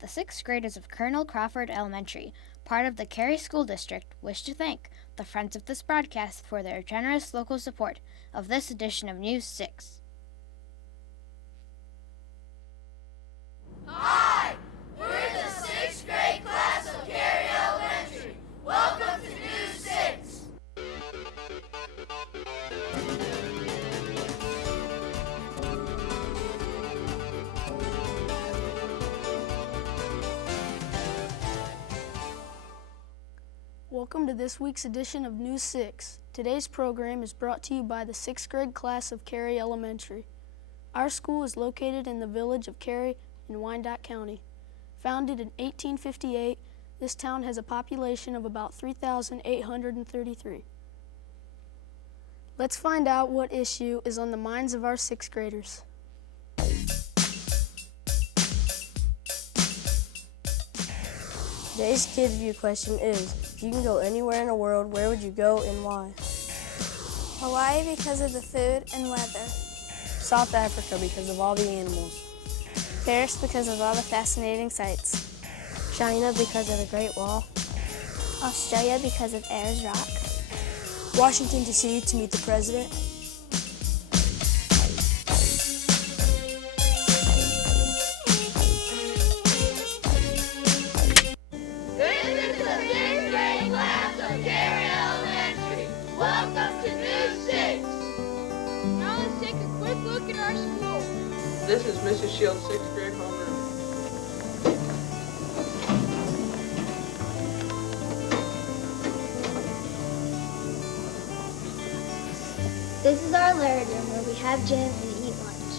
The sixth graders of Colonel Crawford Elementary, part of the Carey School District, wish to thank the friends of this broadcast for their generous local support of this edition of News 6. Hi, we're the sixth grade class of Carey Elementary. Welcome to News 6. Welcome to this week's edition of News 6. Today's program is brought to you by the 6th grade class of Carey Elementary. Our school is located in the village of Carey in Wyandotte County. Founded in 1858, this town has a population of about 3,833. Let's find out what issue is on the minds of our 6th graders. Today's Kids View question is, if you can go anywhere in the world, where would you go and why? Hawaii because of the food and weather. South Africa because of all the animals. Paris because of all the fascinating sights. China because of the Great Wall. Australia because of Ayers Rock. Washington, D.C. to meet the president. This is the sixth grade class of Carey Elementary. Welcome to News 6. Now let's take a quick look at our school. This is Mrs. Shields' sixth grade homeroom. This is our learning room where we have gym and eat lunch.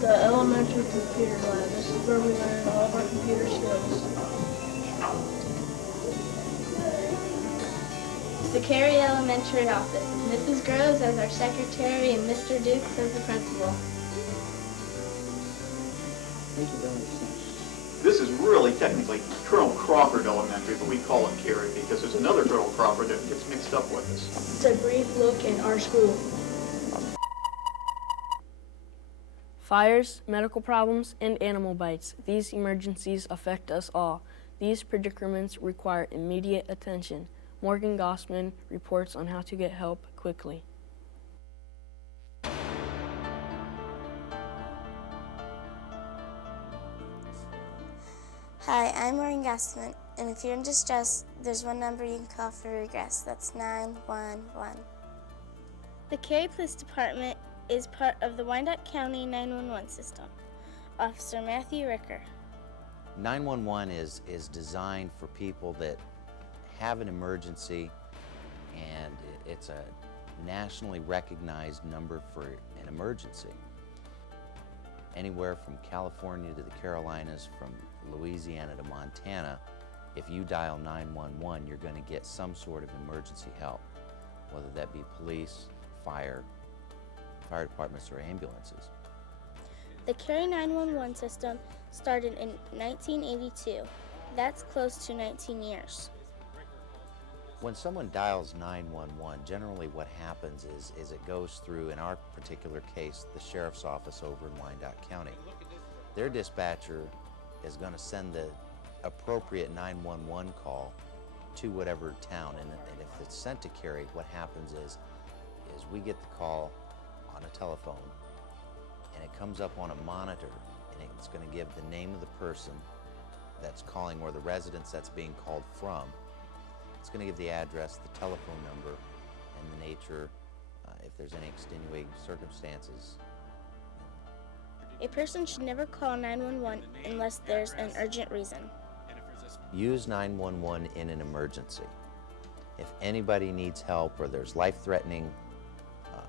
The elementary computer lab. This is where we learn all of our computer skills. The Carey Elementary office. Mrs. Groves as our secretary and Mr. Dukes as the principal. Thank you very much. This is really technically Colonel Crawford Elementary, but we call it Carey because there's another Colonel Crawford that gets mixed up with us. It's a brief look in our school. Fires, medical problems, and animal bites. These emergencies affect us all. These predicaments require immediate attention. Morgan Gossman reports on how to get help quickly. Hi, I'm Maureen Gassman, and if you're in distress, there's one number you can call for regress. That's 911. The Carey Police Department is part of the Wyandotte County 911 system. Officer Matthew Ricker. 911 is designed for people that have an emergency, and it's a nationally recognized number for an emergency. Anywhere from California to the Carolinas, from Louisiana to Montana, if you dial 911, you're going to get some sort of emergency help, whether that be police, fire departments, or ambulances. The Carey 911 system started in 1982. That's close to 19 years. When someone dials 911, generally what happens is it goes through, in our particular case, the sheriff's office over in Wyandotte County. Their dispatcher is going to send the appropriate 911 call to whatever town, and if it's sent to Carey, what happens is we get the call on a telephone, and it comes up on a monitor, and it's going to give the name of the person that's calling or the residence that's being called from. It's going to give the address, the telephone number, and the nature, if there's any extenuating circumstances. A person should never call 911 unless there's an urgent reason. Use 911 in an emergency. If anybody needs help or there's life-threatening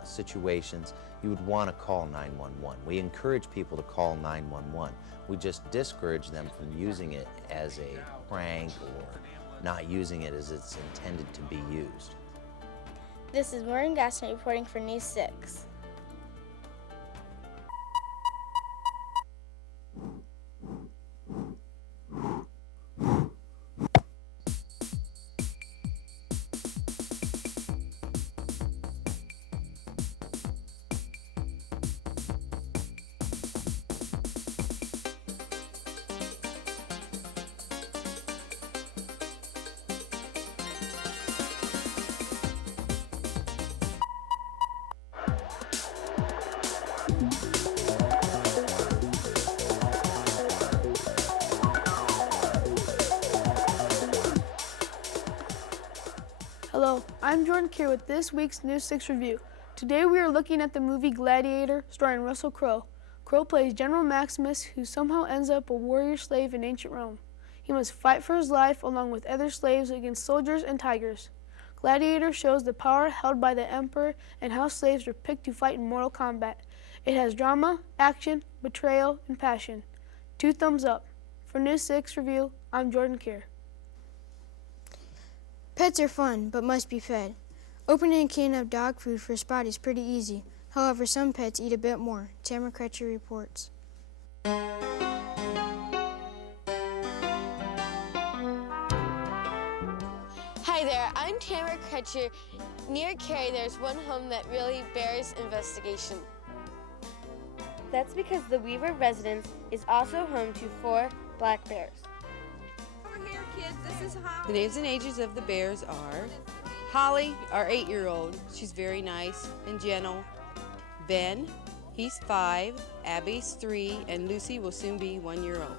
situations, you would want to call 911. We encourage people to call 911. We just discourage them from using it as a prank or not using it as it's intended to be used. This is Maureen Gassman reporting for News 6. Hello, I'm Jordan Carey with this week's News 6 review. Today we are looking at the movie Gladiator, starring Russell Crowe. Crowe plays General Maximus, who somehow ends up a warrior slave in ancient Rome. He must fight for his life along with other slaves against soldiers and tigers. Gladiator shows the power held by the emperor and how slaves were picked to fight in mortal combat. It has drama, action, betrayal, and passion. 2 thumbs up. For News 6 review, I'm Jordan Carey. Pets are fun, but must be fed. Opening a can of dog food for Spot is pretty easy. However, some pets eat a bit more. Tamara Crutcher reports. Hi there, I'm Tamara Crutcher. Near Carey, there's one home that really bears investigation. That's because the Weaver residence is also home to 4 black bears. Over here, kids, this is Holly. The names and ages of the bears are Holly, our 8-year-old. She's very nice and gentle. Ben, he's 5. Abby's 3, and Lucy will soon be 1 year old.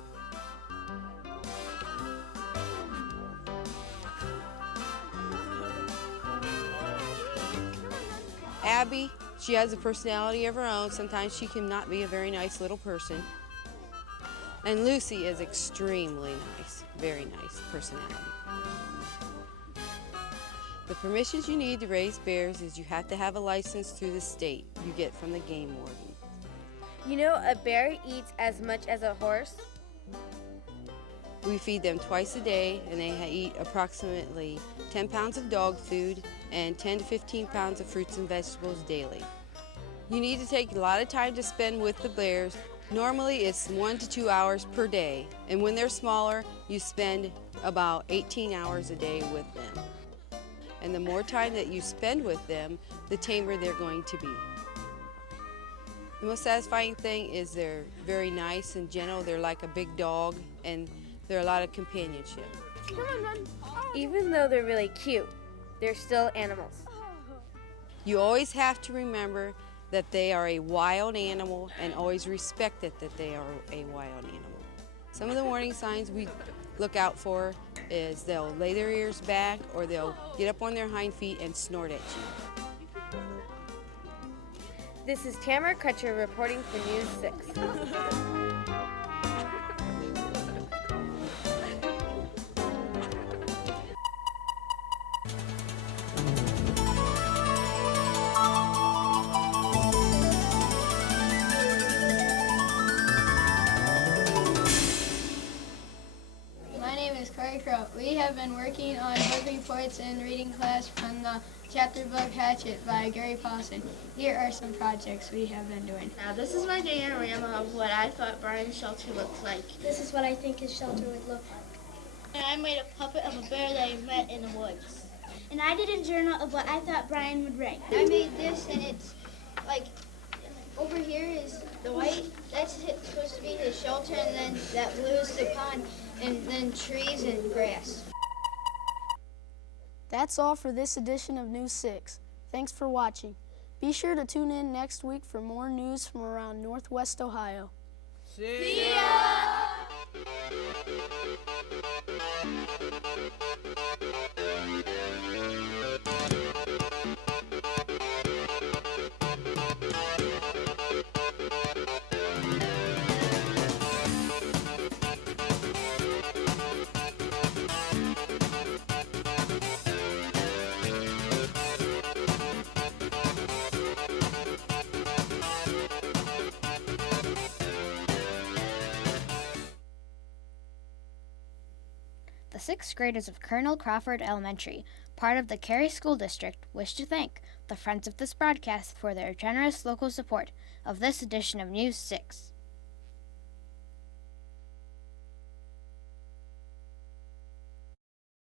Abby, she has a personality of her own. Sometimes she cannot be a very nice little person. And Lucy is extremely nice, very nice personality. The permissions you need to raise bears is you have to have a license through the state you get from the game warden. You know, a bear eats as much as a horse. We feed them twice a day, and they eat approximately 10 pounds of dog food and 10 to 15 pounds of fruits and vegetables daily. You need to take a lot of time to spend with the bears. Normally it's 1 to 2 hours per day, and when they're smaller, you spend about 18 hours a day with them. And the more time that you spend with them, the tamer they're going to be. The most satisfying thing is they're very nice and gentle. They're like a big dog, and they're a lot of companionship. Even though they're really cute, they're still animals. You always have to remember that they are a wild animal and always respect it that they are a wild animal. Some of the warning signs we look out for is they'll lay their ears back or they'll get up on their hind feet and snort at you. This is Tamara Crutcher reporting for News 6. We have been working on book reports and reading class from the chapter book Hatchet by Gary Paulson. Here are some projects we have been doing. Now this is my diorama of what I thought Brian's shelter looked like. This is what I think his shelter would look like. And I made a puppet of a bear that I met in the woods. And I did a journal of what I thought Brian would write. I made this, and it's like over here is the white. That's supposed to be his shelter, and then that blue is the pond, and then trees and grass. That's all for this edition of News 6. Thanks for watching. Be sure to tune in next week for more news from around Northwest Ohio. See ya! The 6th graders of Colonel Crawford Elementary, part of the Carey School District, wish to thank the friends of this broadcast for their generous local support of this edition of News 6.